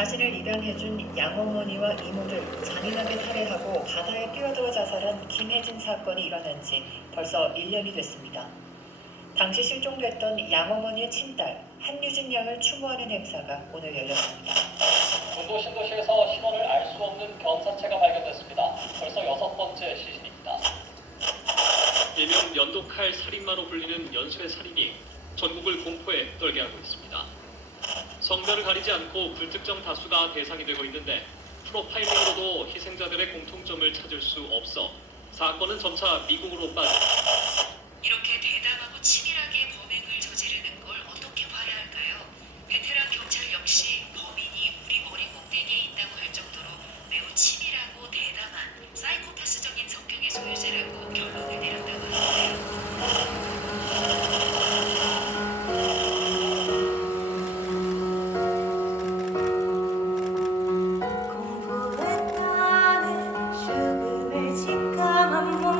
자신을 입양해준 양어머니와 이모를 잔인하게 살해하고 바다에 뛰어들어 자살한 김혜진 사건이 일어난 지 벌써 1년이 됐습니다. 당시 실종됐던 양어머니의 친딸 한유진 양을 추모하는 행사가 오늘 열렸습니다. 군도 신도시에서 신원을 알 수 없는 견사체가 발견됐습니다. 벌써 여섯 번째 시신입니다. 일명 연도칼 살인마로 불리는 연쇄 살인이 전국을 공포에 떨게 하고 있습니다. 성별을 가리지 않고 불특정 다수가 대상이 되고 있는데 프로파일링으로도 희생자들의 공통점을 찾을 수 없어 사건은 점차 미국으로 빠져 someone